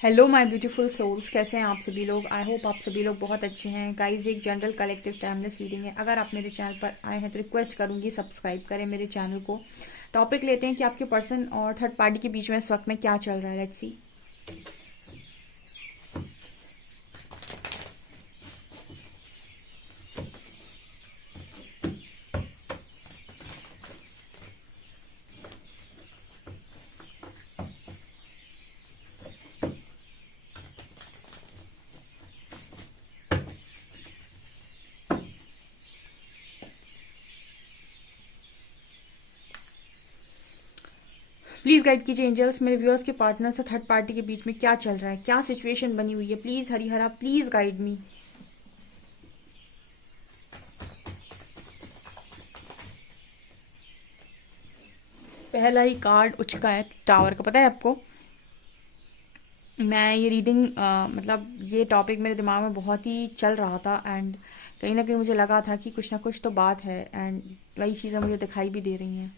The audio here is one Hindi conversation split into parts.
हेलो माय ब्यूटीफुल सोल्स, कैसे हैं आप सभी लोग। आई होप आप सभी लोग बहुत अच्छे हैं। गाइस, एक जनरल कलेक्टिव टाइमलेस रीडिंग है। अगर आप मेरे चैनल पर आए हैं तो रिक्वेस्ट करूंगी सब्सक्राइब करें मेरे चैनल को। टॉपिक लेते हैं कि आपके पर्सन और थर्ड पार्टी के बीच में इस वक्त में क्या चल रहा है। Let's see. प्लीज गाइड कीजिए एंजल्स, मेरे व्यूअर्स के पार्टनर से थर्ड पार्टी के बीच में क्या चल रहा है, क्या सिचुएशन बनी हुई है। प्लीज हरिहरा, प्लीज गाइड मी। पहला ही कार्ड उचका है टावर का, पता है आपको। मैं ये रीडिंग मतलब ये टॉपिक मेरे दिमाग में बहुत ही चल रहा था एंड कहीं ना कहीं मुझे लगा था कि कुछ ना कुछ तो बात है एंड वही चीज़ें मुझे दिखाई भी दे रही हैं।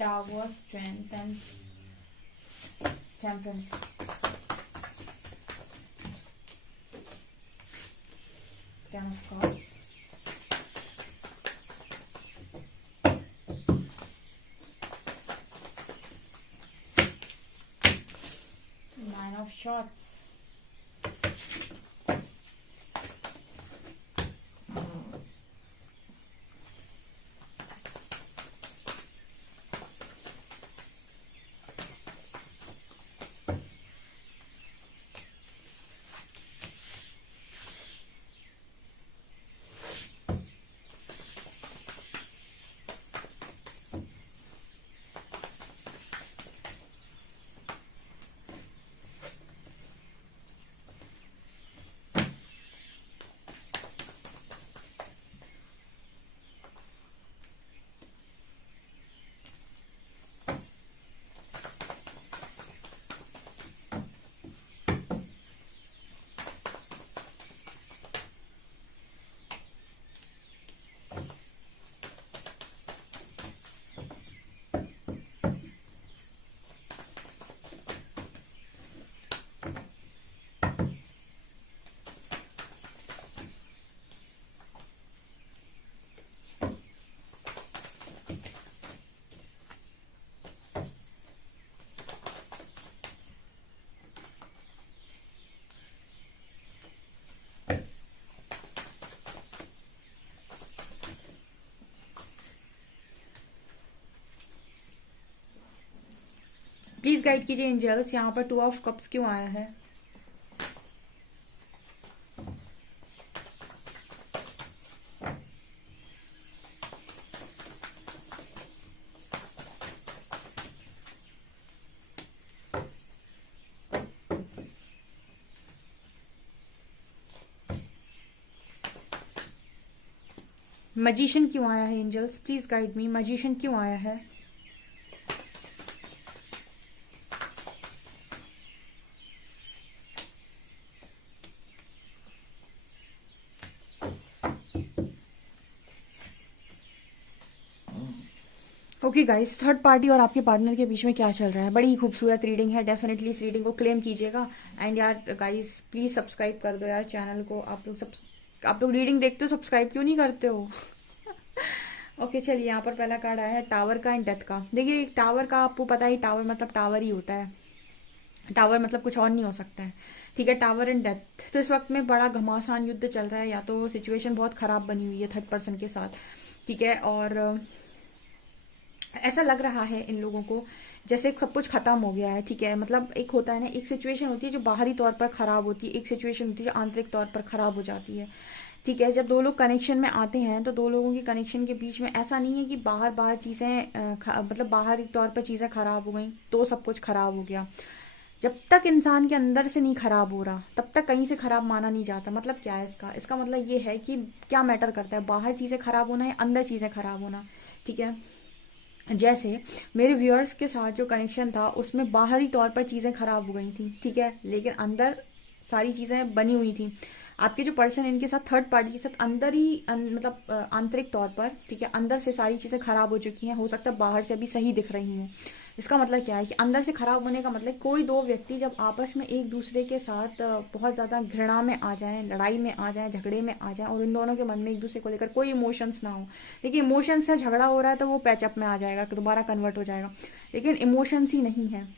Tower, strength and temperance, ten of cups, nine of shorts, please guide कीजिए एंजल्स, यहाँ पर टू ऑफ कप्स क्यों आया है। मजिशियन क्यों आया है angels, please guide me. Magician क्यों आया है। ओके गाइस, थर्ड पार्टी और आपके पार्टनर के बीच में क्या चल रहा है। बड़ी ही खूबसूरत रीडिंग है, डेफिनेटली इस रीडिंग को क्लेम कीजिएगा। एंड यार गाइस, प्लीज सब्सक्राइब कर दो यार चैनल को। आप लोग रीडिंग देखते हो, सब्सक्राइब क्यों नहीं करते हो। ओके चलिए, यहाँ पर पहला कार्ड आया है टावर का एंड डेथ का। देखिए, टावर का आपको पता ही, टावर मतलब टावर ही होता है। टावर मतलब कुछ और नहीं हो सकता है। ठीक है, टावर एंड डेथ। तो इस वक्त में बड़ा घमासान युद्ध चल रहा है, या तो सिचुएशन बहुत खराब बनी हुई है थर्ड पर्सन के साथ। ठीक है, और ऐसा लग रहा है इन लोगों को जैसे सब कुछ खत्म हो गया है। ठीक है, मतलब एक होता है ना, एक सिचुएशन होती है जो बाहरी तौर पर खराब होती है, एक सिचुएशन होती है जो आंतरिक तौर पर खराब हो जाती है। ठीक है, जब दो लोग कनेक्शन में आते हैं तो दो लोगों के कनेक्शन के बीच में ऐसा नहीं है कि बाहर बाहर चीज़ें मतलब बाहरी तौर पर चीज़ें खराब हो गई तो सब कुछ खराब हो गया। जब तक इंसान के अंदर से नहीं खराब हो रहा तब तक कहीं से खराब माना नहीं जाता। मतलब क्या है इसका मतलब ये है कि क्या मैटर करता है, बाहर चीज़ें खराब होना या अंदर चीज़ें खराब होना। ठीक है, जैसे मेरे व्यूअर्स के साथ जो कनेक्शन था उसमें बाहरी तौर पर चीज़ें खराब हो गई थी। ठीक है, लेकिन अंदर सारी चीज़ें बनी हुई थी। आपके जो पर्सन है इनके साथ थर्ड पार्टी के साथ अंदर ही मतलब आंतरिक तौर पर, ठीक है, अंदर से सारी चीजें खराब हो चुकी हैं, हो सकता है बाहर से अभी सही दिख रही हैं। इसका मतलब क्या है कि अंदर से खराब होने का मतलब कोई दो व्यक्ति जब आपस में एक दूसरे के साथ बहुत ज्यादा घृणा में आ जाएं, लड़ाई में आ जाएं, झगड़े में आ जाएं और इन दोनों के मन में एक दूसरे को लेकर कोई इमोशंस ना हो। देखिए इमोशंस से झगड़ा हो रहा है तो वो पैचअप में आ जाएगा, दोबारा कन्वर्ट हो जाएगा, लेकिन इमोशंस ही नहीं है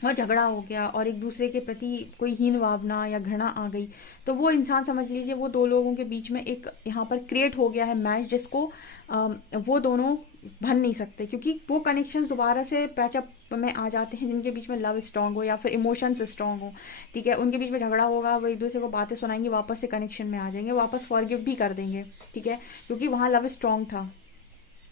और झगड़ा हो गया और एक दूसरे के प्रति कोई हीन भावना या घृणा आ गई, तो वो इंसान समझ लीजिए वो दो लोगों के बीच में एक यहाँ पर क्रिएट हो गया है मैच, जिसको वो दोनों भन नहीं सकते, क्योंकि वो कनेक्शन दोबारा से पैचअप में आ जाते हैं जिनके बीच में लव स्ट्रांग हो या फिर इमोशंस स्ट्रांग हो। ठीक है, उनके बीच में झगड़ा होगा, वो एक दूसरे को बातें सुनाएंगे, वापस से कनेक्शन में आ जाएंगे, वापस फॉरगिव भी कर देंगे। ठीक है, क्योंकि वहां लव स्ट्रांग था।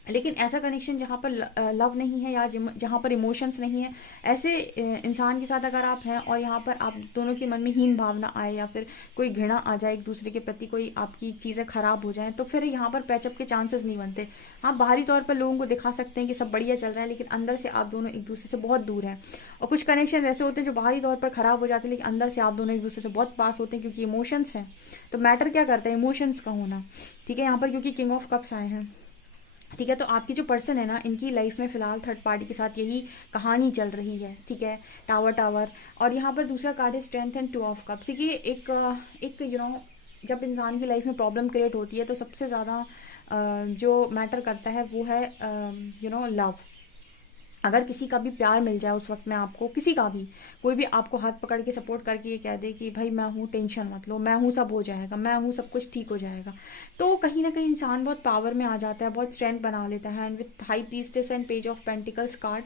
लेकिन ऐसा कनेक्शन जहाँ पर लव नहीं है या जहाँ पर इमोशंस नहीं है, ऐसे इंसान के साथ अगर आप हैं और यहाँ पर आप दोनों के मन में हीन भावना आए या फिर कोई घृणा आ जाए एक दूसरे के प्रति, कोई आपकी चीज़ें खराब हो जाएं, तो फिर यहाँ पर पैचअप के चांसेस नहीं बनते। हाँ, बाहरी तौर पर लोगों को दिखा सकते हैं कि सब बढ़िया चल रहा है, लेकिन अंदर से आप दोनों एक दूसरे से बहुत दूर हैं। और कुछ कनेक्शन ऐसे होते हैं जो बाहरी तौर पर खराब हो जाते हैं, लेकिन अंदर से आप दोनों एक दूसरे से बहुत पास होते हैं, क्योंकि इमोशंस हैं। तो मैटर क्या करता है? इमोशंस का होना। ठीक है, यहाँ पर क्योंकि किंग ऑफ कप्स आए हैं। ठीक है, तो आपकी जो पर्सन है ना, इनकी लाइफ में फिलहाल थर्ड पार्टी के साथ यही कहानी चल रही है। ठीक है, टावर टावर, और यहाँ पर दूसरा कार्ड है strength and two of cups. देखिए एक जब इंसान की लाइफ में प्रॉब्लम क्रिएट होती है तो सबसे ज़्यादा जो मैटर करता है वो है लव। अगर किसी का भी प्यार मिल जाए उस वक्त में आपको, किसी का भी, कोई भी आपको हाथ पकड़ के सपोर्ट करके ये कह दे कि भाई मैं हूँ, टेंशन मत लो, मैं हूँ, सब हो जाएगा, मैं हूँ, सब कुछ ठीक हो जाएगा, तो कहीं ना कहीं इंसान बहुत पावर में आ जाता है, बहुत स्ट्रेंथ बना लेता है। And with high priestess and page of pentacles card,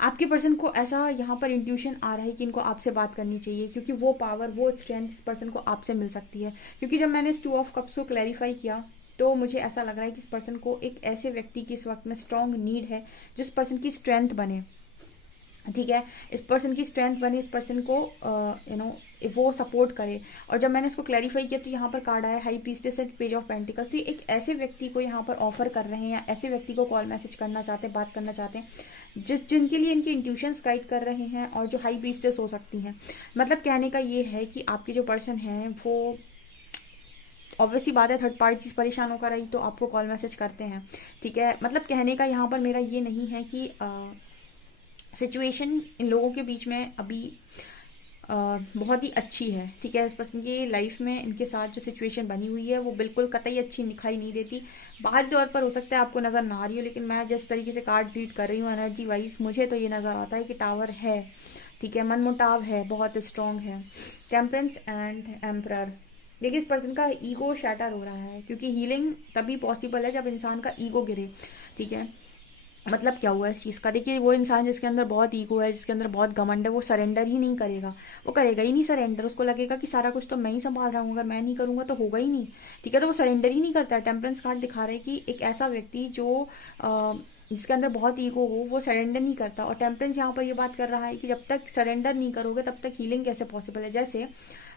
आपके पर्सन को ऐसा यहाँ पर इंट्यूशन आ रहा है कि इनको आपसे बात करनी चाहिए, क्योंकि वो पावर, वो स्ट्रेंथ इस पर्सन को आपसे मिल सकती है। क्योंकि जब मैंने इस टू ऑफ कप्स को क्लैरिफाई किया तो मुझे ऐसा लग रहा है कि इस पर्सन को एक ऐसे व्यक्ति की इस वक्त में स्ट्रांग नीड है जिस पर्सन की स्ट्रेंथ बने। ठीक है, इस पर्सन की स्ट्रेंथ बने, इस पर्सन को वो सपोर्ट करे। और जब मैंने इसको क्लैरिफाई किया तो यहाँ पर कार्ड आया high priestess and page of pentacles. तो एक ऐसे व्यक्ति को यहाँ पर ऑफर कर रहे हैं या ऐसे व्यक्ति को कॉल मैसेज करना चाहते हैं, बात करना चाहते हैं जिनके लिए इनके इंट्यूशंस गाइड कर रहे हैं और जो हाई प्रीस्टेस हो सकती हैं। मतलब कहने का ये है कि आपके जो पर्सन है वो, ऑब्वियसली बात है, थर्ड पार्टी परेशान होकर आई तो आपको कॉल मैसेज करते हैं। ठीक है, मतलब कहने का यहाँ पर मेरा ये नहीं है कि सिचुएशन इन लोगों के बीच में अभी बहुत ही अच्छी है। ठीक है, इस पर्सन की लाइफ में इनके साथ जो सिचुएशन बनी हुई है वो बिल्कुल कतई अच्छी दिखाई नहीं देती। बाहरी तौर पर हो सकता है आपको नजर ना आ रही हो, लेकिन मैं जिस तरीके से कार्ड रीड कर रही हूँ एनर्जी वाइज, मुझे तो ये नजर आता है कि टावर है। ठीक है, मनमुटाव है, बहुत स्ट्रांग है। Temperance and emperor. देखिए इस पर्सन का ईगो शैटर हो रहा है, क्योंकि हीलिंग तभी पॉसिबल है जब इंसान का ईगो गिरे। ठीक है, मतलब क्या हुआ इस चीज़ का? देखिए वो इंसान जिसके अंदर बहुत ईगो है, जिसके अंदर बहुत घमंड है, वो सरेंडर ही नहीं करेगा, वो करेगा ही नहीं सरेंडर। उसको लगेगा कि सारा कुछ तो मैं ही संभाल रहा हूँ, अगर मैं नहीं करूंगा तो होगा ही नहीं। ठीक है, तो वो सरेंडर ही नहीं करता है। टेम्परेंस कार्ड दिखा रहा है कि एक ऐसा व्यक्ति जो जिसके अंदर बहुत ईगो हो वो सरेंडर नहीं करता। और टेम्परेंस यहाँ पर ये बात कर रहा है कि जब तक सरेंडर नहीं करोगे तब तक हीलिंग कैसे पॉसिबल है। जैसे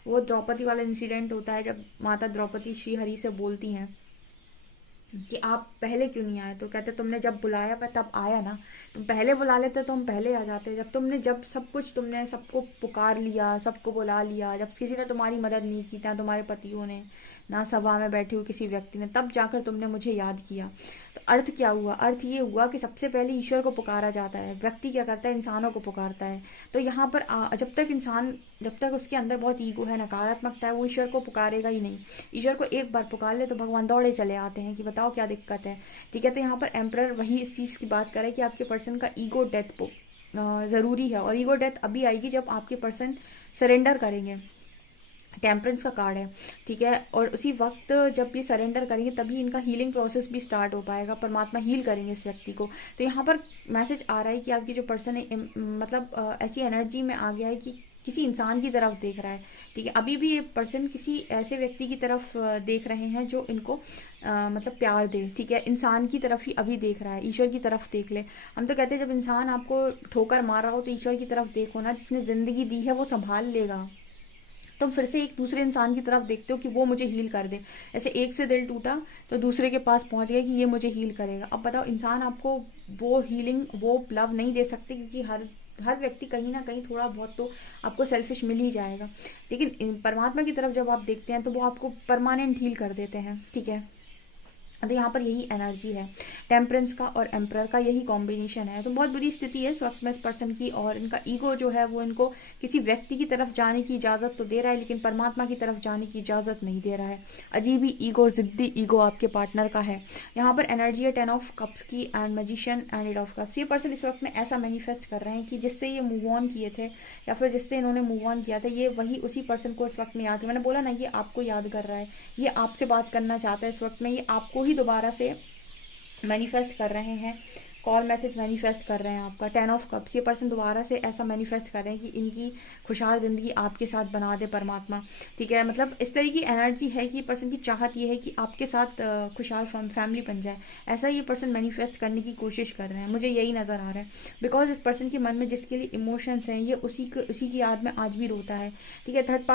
वो द्रौपदी वाला इंसिडेंट होता है जब माता द्रौपदी श्री हरि से बोलती हैं कि आप पहले क्यों नहीं आए, तो कहते तुमने जब बुलाया मैं तब आया ना, तुम पहले बुला लेते तो हम पहले आ जाते। जब सब कुछ तुमने सबको पुकार लिया, सबको बुला लिया, जब किसी ने तुम्हारी मदद नहीं की, ना तुम्हारे पतियों ने, ना सभा में बैठे हुए किसी व्यक्ति ने, तब जाकर तुमने मुझे याद किया। तो अर्थ क्या हुआ? अर्थ ये हुआ कि सबसे पहले ईश्वर को पुकारा जाता है। व्यक्ति क्या करता है? इंसानों को पुकारता है। तो यहाँ पर जब तक उसके अंदर बहुत ईगो है, नकारात्मकता है, वो ईश्वर को पुकारेगा ही नहीं। ईश्वर को एक बार पुकार ले तो भगवान दौड़े चले आते हैं कि बताओ क्या दिक्कत है। ठीक है, तो यहाँ पर एम्परर वही इस चीज की बात करे कि आपके पर्सन का ईगो डेथ जरूरी है, और ईगो डेथ अभी आएगी जब आपके पर्सन सरेंडर करेंगे। टेम्परेंस का कार्ड है। ठीक है, और उसी वक्त जब ये सरेंडर करेंगे तभी इनका हीलिंग प्रोसेस भी स्टार्ट हो पाएगा, परमात्मा हील करेंगे इस व्यक्ति को। तो यहाँ पर मैसेज आ रहा है कि आपकी जो पर्सन है मतलब ऐसी एनर्जी में आ गया है कि किसी इंसान की तरफ देख रहा है। ठीक है, अभी भी ये पर्सन किसी ऐसे व्यक्ति की तरफ देख रहे हैं जो इनको मतलब प्यार दे। ठीक है, इंसान की तरफ ही अभी देख रहा है, ईश्वर की तरफ देख ले। हम तो कहते हैं जब इंसान आपको ठोकर मार रहा हो तो ईश्वर की तरफ देखो ना, जिसने जिंदगी दी है वो संभाल लेगा। तुम फिर से एक दूसरे इंसान की तरफ देखते हो कि वो मुझे हील कर दे। ऐसे एक से दिल टूटा तो दूसरे के पास पहुंच गया कि ये मुझे हील करेगा। अब बताओ इंसान आपको वो हीलिंग, वो लव नहीं दे सकते, क्योंकि हर व्यक्ति कहीं ना कहीं थोड़ा बहुत तो आपको सेल्फिश मिल ही जाएगा, लेकिन परमात्मा की तरफ जब आप देखते हैं तो वो आपको परमानेंट हील कर देते हैं, ठीक है। तो यहाँ पर यही एनर्जी है, टेम्परेंस का और एम्परर का यही कॉम्बिनेशन है। तो बहुत बुरी स्थिति है इस वक्त में इस पर्सन की, और इनका ईगो जो है वो इनको किसी व्यक्ति की तरफ जाने की इजाज़त तो दे रहा है, लेकिन परमात्मा की तरफ जाने की इजाज़त नहीं दे रहा है। अजीब ही ईगो, जिद्दी ईगो आपके पार्टनर का है। यहाँ पर एनर्जी है 10 ऑफ कप्स की and magician and 8 of cups. ये पर्सन इस वक्त में ऐसा मैनिफेस्ट कर रहे हैं कि जिससे ये मूव ऑन किए थे या फिर जिससे इन्होंने मूव ऑन किया था, ये वही उसी पर्सन को इस वक्त में याद है। मैंने बोला ना, ये आपको याद कर रहा है, ये आपसे बात करना चाहता है इस वक्त में, ये आपको ही दोबारा से मैनिफेस्ट कर रहे हैं, कॉल मैसेज मैनिफेस्ट कर रहे हैं आपका। 10 ऑफ कप्स, ये पर्सन दोबारा से ऐसा मैनिफेस्ट कर रहे हैं कि इनकी खुशहाल ज़िंदगी आपके साथ बना दे परमात्मा, ठीक है। मतलब इस तरह की एनर्जी है कि पर्सन की चाहत ये है कि आपके साथ खुशहाल फैमिली बन जाए, ऐसा ये पर्सन मैनिफेस्ट करने की कोशिश कर रहे हैं, मुझे यही नज़र आ रहा है। बिकॉज इस पर्सन के मन में जिसके लिए इमोशंस हैं, ये उसी की याद में आज भी रोता है, ठीक है। थर्ड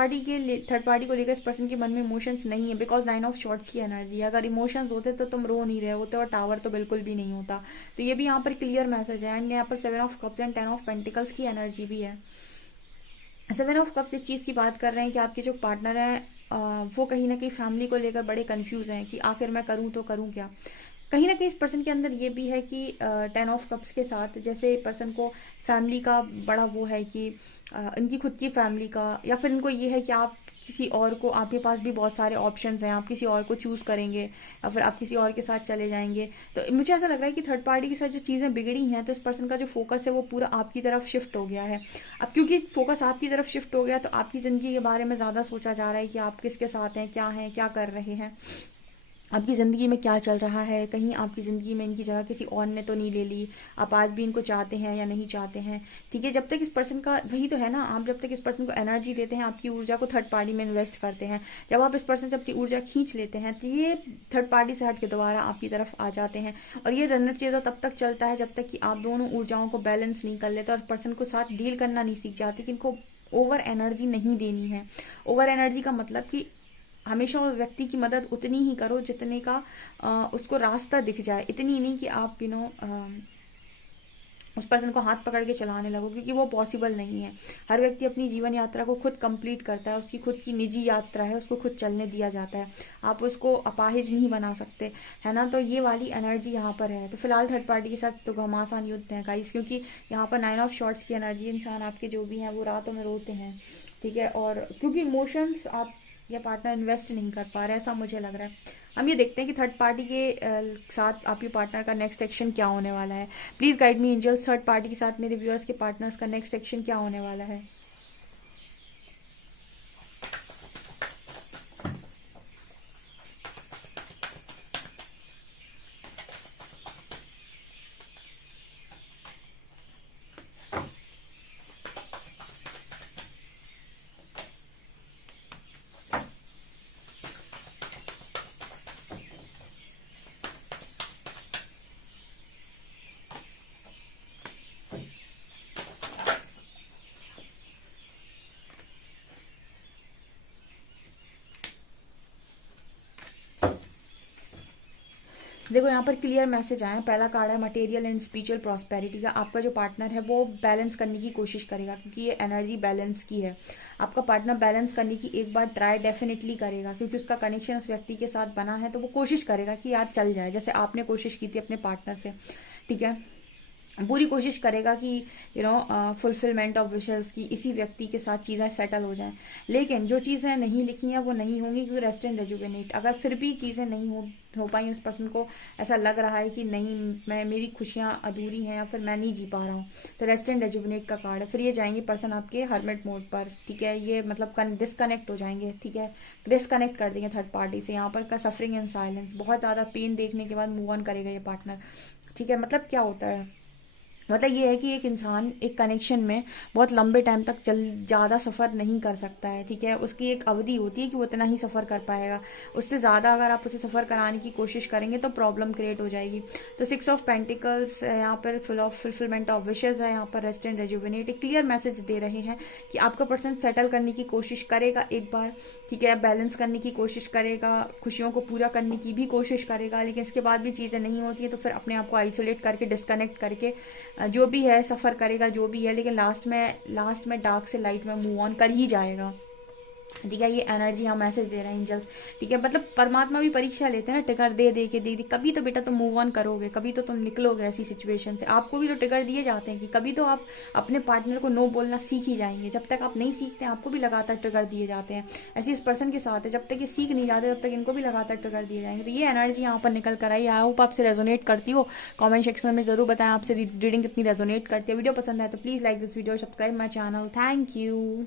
पार्टी को लेकर इस पर्सन के मन में इमोशंस नहीं है, बिकॉज 9 ऑफ शॉर्ट्स की एनर्जी है। अगर इमोशंस होते तो तुम रो नहीं रहे होते, और टावर तो बिल्कुल भी नहीं होता। तो ये भी यहाँ पर क्लियर मैसेज है। एंड यहाँ पर 7 of cups and 10 of pentacles की एनर्जी भी है। 7 ऑफ कप्स इस चीज़ की बात कर रहे हैं कि आपके जो पार्टनर हैं वो कहीं ना कहीं फैमिली को लेकर बड़े कंफ्यूज हैं कि आखिर मैं करूँ तो करूँ क्या। कहीं ना कहीं इस पर्सन के अंदर ये भी है कि 10 ऑफ कप्स के साथ जैसे पर्सन को फैमिली का बड़ा वो है कि इनकी खुद की फैमिली का, या फिर इनको ये है कि आप किसी और को, आपके पास भी बहुत सारे ऑप्शंस हैं, आप किसी और को चूज़ करेंगे या फिर आप किसी और के साथ चले जाएंगे। तो मुझे ऐसा लग रहा है कि थर्ड पार्टी के साथ जो चीज़ें बिगड़ी हैं, तो इस पर्सन का जो फोकस है वो पूरा आपकी तरफ शिफ्ट हो गया है। अब क्योंकि फोकस आपकी तरफ शिफ्ट हो गया, तो आपकी ज़िंदगी के बारे में ज़्यादा सोचा जा रहा है कि आप किसके साथ हैं, क्या कर रहे हैं, आपकी ज़िंदगी में क्या चल रहा है, कहीं आपकी ज़िंदगी में इनकी जगह किसी और ने तो नहीं ले ली, आप आज भी इनको चाहते हैं या नहीं चाहते हैं, ठीक है। जब तक इस पर्सन का, वही तो है ना, आप जब तक इस पर्सन को एनर्जी देते हैं, आपकी ऊर्जा को थर्ड पार्टी में इन्वेस्ट करते हैं, जब आप इस पर्सन से अपनी ऊर्जा खींच लेते हैं, तो ये थर्ड पार्टी से हट के दोबारा आपकी तरफ आ जाते हैं। और ये रनर चेज़ा तब तक चलता है जब तक कि आप दोनों ऊर्जाओं को बैलेंस नहीं कर लेते और पर्सन को साथ डील करना नहीं सीख जाते कि इनको ओवर एनर्जी नहीं देनी है। ओवर एनर्जी का मतलब कि हमेशा उस व्यक्ति की मदद उतनी ही करो जितने का उसको रास्ता दिख जाए, इतनी नहीं कि आप उस पर्सन को हाथ पकड़ के चलाने लगो, क्योंकि वो पॉसिबल नहीं है। हर व्यक्ति अपनी जीवन यात्रा को खुद कंप्लीट करता है, उसकी खुद की निजी यात्रा है, उसको खुद चलने दिया जाता है, आप उसको अपाहिज नहीं बना सकते, है ना। तो ये वाली एनर्जी यहाँ पर है। तो फिलहाल थर्ड पार्टी के साथ तो घमासान युद्ध है गाइस, क्योंकि यहाँ पर 9 ऑफ शॉर्ट्स की एनर्जी, इंसान आपके जो भी हैं वो रातों में रोते हैं, ठीक है। और क्योंकि इमोशंस आप या पार्टनर इन्वेस्ट नहीं कर पा रहे, ऐसा मुझे लग रहा है। हम ये देखते हैं कि थर्ड पार्टी के साथ आपके पार्टनर का नेक्स्ट एक्शन क्या होने वाला है। Please guide me angels, third party के साथ मेरे व्यूअर्स के पार्टनर्स का नेक्स्ट एक्शन क्या होने वाला है। देखो यहाँ पर क्लियर मैसेज आया। पहला कार्ड है मटेरियल एंड स्पिरिचुअल प्रॉस्पेरिटी का। आपका जो पार्टनर है वो बैलेंस करने की कोशिश करेगा, क्योंकि ये एनर्जी बैलेंस की है। आपका पार्टनर बैलेंस करने की एक बार ट्राई डेफिनेटली करेगा, क्योंकि उसका कनेक्शन उस व्यक्ति के साथ बना है, तो वो कोशिश करेगा कि यार चल जाए, जैसे आपने कोशिश की थी अपने पार्टनर से, ठीक है। पूरी कोशिश करेगा कि फुलफिलमेंट ऑफ विशेस की इसी व्यक्ति के साथ चीज़ें सेटल हो जाएं। लेकिन जो चीज़ें नहीं लिखी हैं वो नहीं होंगी, क्योंकि रेस्ट एंड रेजुवेनेट। अगर फिर भी चीज़ें नहीं हो पाई, उस पर्सन को ऐसा लग रहा है कि नहीं, मेरी खुशियाँ अधूरी हैं या फिर मैं नहीं जी पा रहा हूँ, तो रेस्ट एंड रेजुवेनेट का कार्ड है। फिर ये जाएंगे पर्सन आपके हर्मिट मोड पर, ठीक है। ये मतलब डिस्कनेक्ट हो जाएंगे, ठीक है, डिस्कनेक्ट कर देंगे थर्ड पार्टी से। यहाँ पर का सफरिंग एंड साइलेंस, बहुत ज़्यादा पेन देखने के बाद मूव ऑन करेगा ये पार्टनर, ठीक है। मतलब क्या होता है, मतलब ये है कि एक इंसान एक कनेक्शन में बहुत लंबे टाइम तक ज़्यादा सफ़र नहीं कर सकता है, ठीक है। उसकी एक अवधि होती है कि वो इतना ही सफ़र कर पाएगा, उससे ज़्यादा अगर आप उसे सफ़र कराने की कोशिश करेंगे तो प्रॉब्लम क्रिएट हो जाएगी। तो 6 ऑफ पेंटिकल्स यहाँ पर full of fulfilment of wishes है, यहाँ पर रेस्ट एंड रेजुवेनेट। एक क्लियर मैसेज दे रहे हैं कि आपका पर्सन सेटल करने की कोशिश करेगा एक बार, ठीक है, बैलेंस करने की कोशिश करेगा, खुशियों को पूरा करने की भी कोशिश करेगा, लेकिन इसके बाद भी चीज़ें नहीं होती है तो फिर अपने आप को आइसोलेट करके, डिस्कनेक्ट करके जो भी है सफ़र करेगा, जो भी है, लेकिन लास्ट में डार्क से लाइट में मूव ऑन कर ही जाएगा। ठीक है, ये एनर्जी हम मैसेज दे रहे हैं एंजल्स। ठीक है, मतलब परमात्मा भी परीक्षा लेते हैं ना, टिकर दे कभी तो बेटा तुम मूव ऑन करोगे, कभी तो तुम निकलोगे ऐसी सिचुएशन से। आपको भी तो टिकर दिए जाते हैं कि कभी तो आप अपने पार्टनर को नो बोलना सीख ही जाएंगे। जब तक आप नहीं सीखते हैं आपको भी लगातार ट्रिगर दिए जाते हैं। ऐसे इस पर्सन के साथ है, जब तक ये सीख नहीं जाते तब तक इनको भी लगातार ट्रिगर दिए जाएंगे। तो ये एनर्जी यहाँ पर निकल कर आई। आई होप आपसे रेजोनेट करती हो। कमेंट सेक्शन में जरूर बताएं आपसे रीडिंग कितनी रेजोनेट करती है। वीडियो पसंद है तो please like this video, subscribe my channel. Thank you.